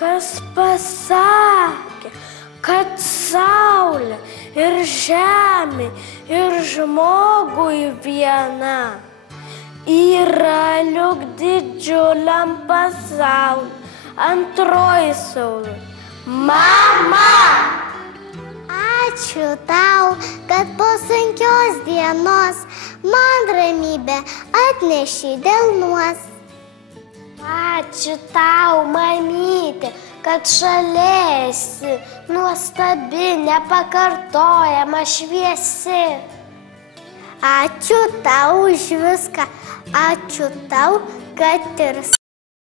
kas pasakė, kad saulė ir žemė ir žmogui viena yra liuk didžiuliam pasauliui antroji saulė. Mama! Ačiū tau, kad po sunkios dienos man ramybę atneši delnuos. Ačiū tau, mamytė, kad šalia esi nuostabi, nepakartojama, šviesi. Ačiū tau už viską, ačiū tau, kad ir